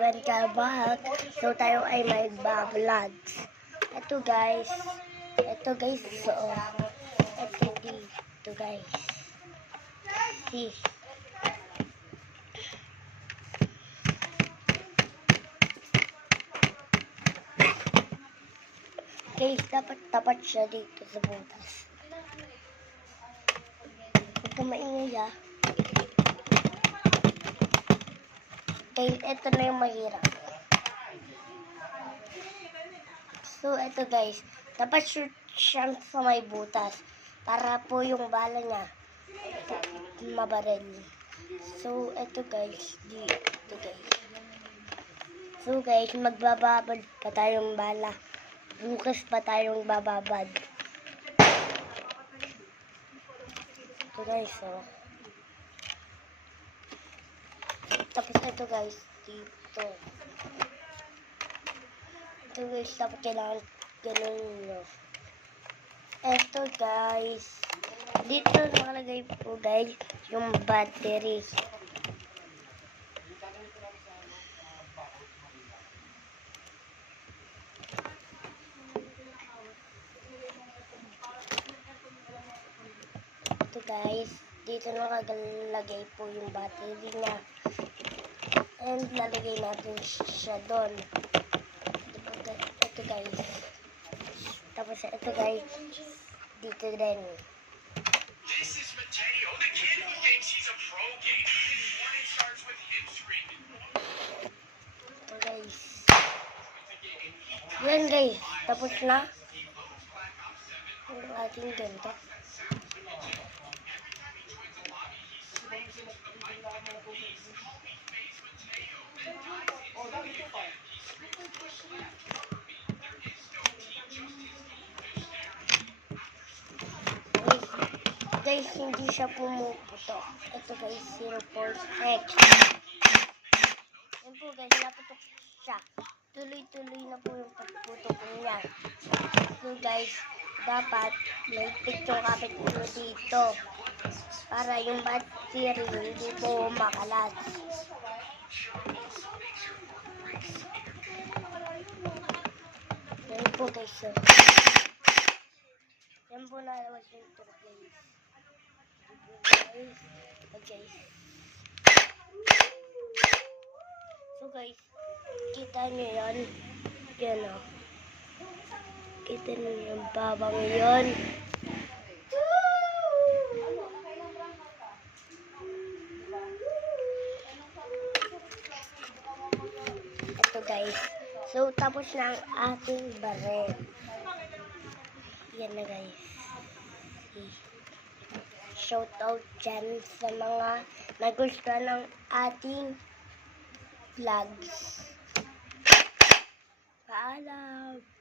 welcome back. So tayo ay may vlogs. Ito guys, so ito dito guys. See. Guys, dapat tapat siya dito sa butas. Huwag ka maingay ha. Okay, ito na yung mahirap. So, ito guys, dapat siyang sa may butas para po yung bala niya mabaril. So, ito guys, dito guys. So guys, magbababad pa tayong bala. Bukas pa tayong bababad. Ito guys, oh. Tapos ito guys, dito. Ito guys, dapat kailangan ganun nyo. Ito guys, dito nakalagay po guys, yung battery. Ito guys, dito nakalagay po yung battery niya. And lalagay natin siya doon. Ito guys. Tapos ito guys, dito din. This is Mateo, the kid who thinks he's a pro gamer. His morning starts with him screaming. Ito guys. Yan guys, tapos na yung ating ganito. Guys, hindi siya pumuputo. Ito guys, 0.x. Yan po guys, naputok siya. Tuloy-tuloy na po yung pagputok niya. So guys, dapat may picture kapit po dito para yung battery hindi po makalat. Yan po guys. So. Yan po na naman dito guys. Okay. So guys, kita nyo yan. Yan o. Kita nyo yung babang yun. Ito guys. So tapos na ang ating baril. Yan na guys. Shoutout dyan sa mga nagustuhan ng ating vlogs. Paalam!